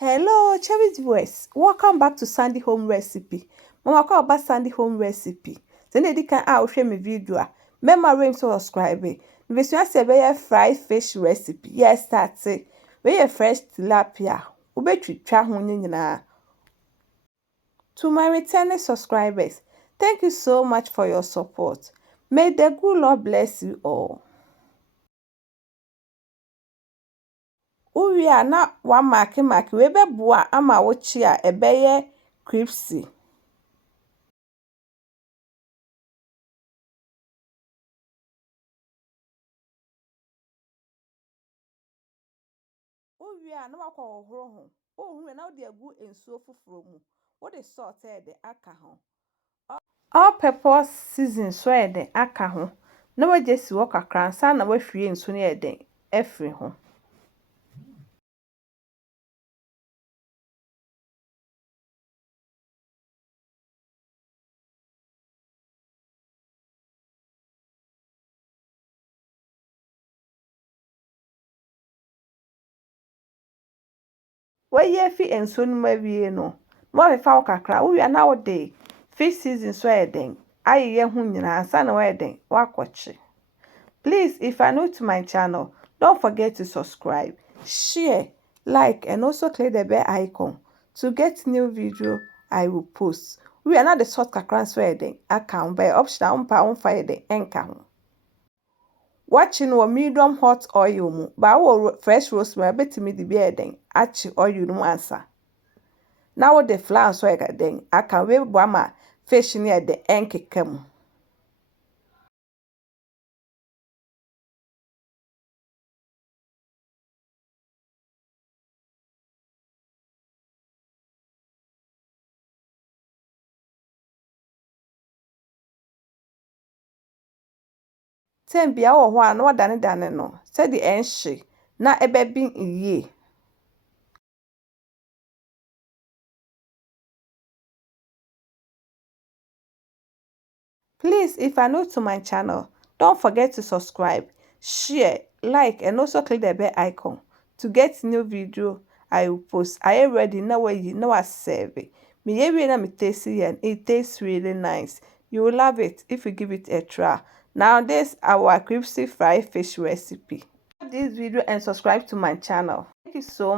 Hello, cherished viewers. Welcome back to Sandy Home Recipe. Mama call about Sandy Home Recipe. Then they can share my video. Remember ring subscribe. We say be fried fish recipe. Yes, that's it. We fresh tilapia. Ubetwitwa ho nyina. To my returning subscribers, thank you so much for your support. May the good Lord bless you all. Uwi na wa maki we beboa ama wochi a ebeye crispy. Uwi na wakọ ohoro ho. Ohuru na ode agu ensuo foforo mu. Wo de salt de aka ho. All purpose season so de aka ho. Na wajesi wo kakra ansa na wahwie nsu ne de afiri ho. Waye fi ensuo no mawie no. Mo be fa wo kakra. Uwi na wo de fish season so de ayeye ho nyina ansa na wo de wakoche. Please, if you're new to my channel, don't forget to subscribe, share, like, and also click the bell icon to get new video I will post. We are not the short transfer account by option on fire the anchor. Watching wa medium hot oil mu, ba wo fresh rosemary betimi the bearding, achi oil no answer. Now the flour so den, I can we bama fish near the anchor come. Tem bia wo ho a na wadane no se de enhye na ebebi iye. Please, if you're new to my channel, don't forget to subscribe, share, like, and also click the bell icon to get new video I will post. I already know where you know I serve it. Me tasty and it tastes really nice. You will love it if you give it a try. Now this our crispy fried fish recipe. Like this video and subscribe to my channel. Thank you so much.